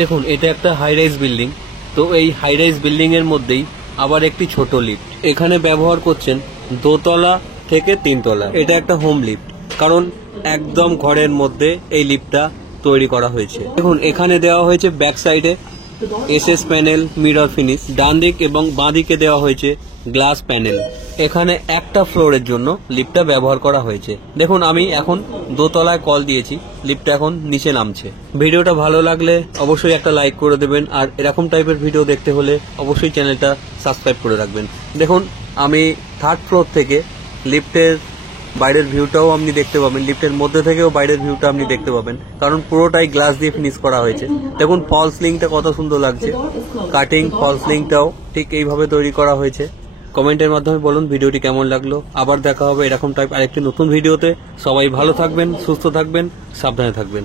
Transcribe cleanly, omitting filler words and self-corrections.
দেখুন এটা একটা হাই রাইজ বিল্ডিং, তো এই হাই রাইজ বিল্ডিং এর মধ্যেই আবার একটি ছোট লিফট এখানে ব্যবহার করছেন দোতলা থেকে 3 তলা। এটা একটা হোম লিফট, কারণ একদম ঘরের মধ্যে এই লিফটটা তৈরি করা হয়েছে। দেখুন এখানে দেওয়া হয়েছে ব্যাক সাইডে এসএস প্যানেল মিরর ফিনিশ, ডান দিক এবং বাঁ দিকে দেওয়া হয়েছে গ্লাস প্যানেল। এখানে একটা ফ্লোরের জন্য লিফটটা ব্যবহার করা হয়েছে। দেখুন আমি এখন দোতলায় কল দিয়েছি, লিফটটা এখন নিচে নামছে। ভিডিওটা ভালো লাগলে অবশ্যই একটা লাইক করে দেবেন, আর এরকম টাইপের ভিডিও দেখতে হলে অবশ্যই চ্যানেলটা সাবস্ক্রাইব করে রাখবেন। দেখুন আমি 3rd ফ্লোর থেকে লিফটের বাইরের ভিউটাও আপনি দেখতে পাবেন, লিফটের মধ্যে থেকেও বাইরের ভিউটা আপনি দেখতে পাবেন, কারণ পুরোটাই গ্লাস দিয়ে ফিনিশ করা হয়েছে। দেখুন ফলস লিংকটা কত সুন্দর লাগছে, কাটিং ফলস লিংকটাও ঠিক এইভাবে তৈরি করা হয়েছে। কমেন্টের মাধ্যমে বলুন ভিডিওটি কেমন লাগলো। আবার দেখা হবে এরকম টাইপ আরেকটি নতুন ভিডিওতে। সবাই ভালো থাকবেন, সুস্থ থাকবেন, সাবধানে থাকবেন।